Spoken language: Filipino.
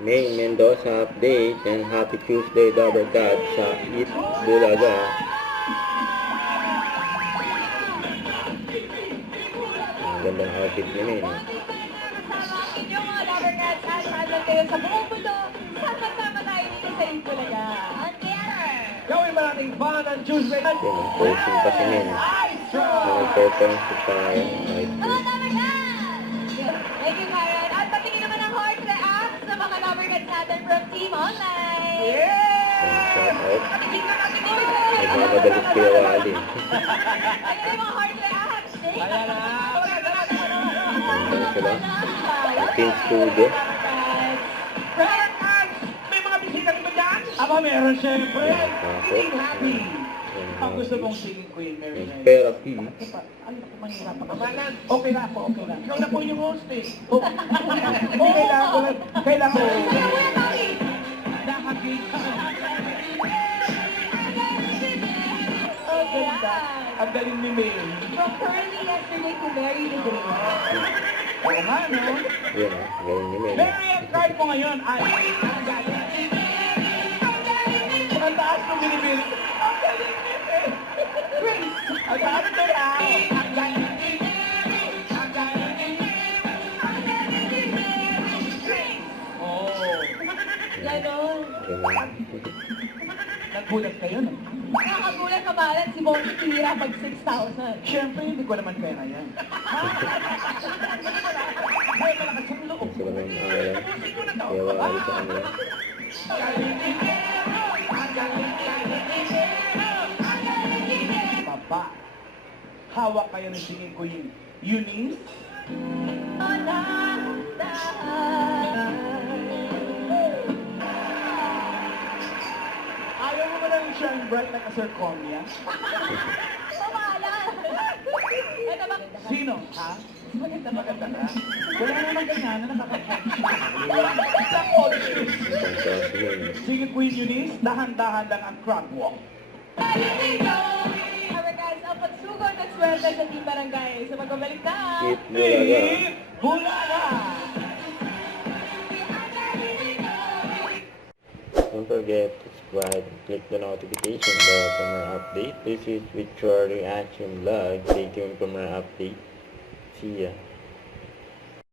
May Mendoza update and happy Tuesday Double Cut sa Eat Bulaga. Ang gandang outfit ni May, no? Inyong mga Lover Cats at Madlang kayo sa buong mundo. Sama-sama tayo dito sa Eat Bulaga. Gawin ba nating fun on Tuesday? Yan, ang posing pa si May, no? Nag-performance pa tayo. Nice. Mga Lover Cats! Thank you, Karen. At patingin naman ang heart react sa mga Lover Cats natin from Team Online. Ang shout out. Patingin na natin ito. Nagmamadalit kaya Wally. Ano yung mga heart reacts? Ayan na. Ano sila? Ang Team Studio. May mga bisita rin ba dyan? Aba, meron syempre. Yan, ako. Team Happy. Yan, Ang gusto mong singing queen, Mary Yung Jane. therapy. Ano ko mahirap pa kamanan? Okay na ako, okay na. Ikaw na po yung host eh. Kailangan ko lang. Kailangan ko. Nakakita. Oh, Ganda. Ang galing ni May. From curly yesterday to very today. Oo nga, no? Yan, galing ni May. Mary, ang card mo ngayon ay... Ang taas ng binibili. Ang galing ni May. Ang taas na lang. Ang galing ni Mary. Ang galing ni Mary. Ang galing ni Mary. Oh. Ganon. Ganun. Nagbulat kayo, no? Nakakagulat kamalan si Bonnie Tira pag 6,000. Siyempre, hindi ko naman pera yan. May malakas ang loob. Ang sila ng ayaw. Kaya Wally sa kanila. Baba, hawak kayo ng singing queen. Eunice? Ayaw mo ba ng siyang bright na ka-zirconia? Pamala! Ito ba? Sino? Ha? Maganda ka? Wala naman ganyan na nakaka-catch. Sa coaches. Ang taas yun. Singing queen Eunice, dahan-dahan lang ang crowd walk. Alright guys, ang pagsugod at swerte sa Team Barangay. So magbabalik na! Eat Bulaga. Bulaga! Don't forget to subscribe and click the notification bell for more updates. This is Victoria Reaction Vlog. Stay tuned for more updates. See ya.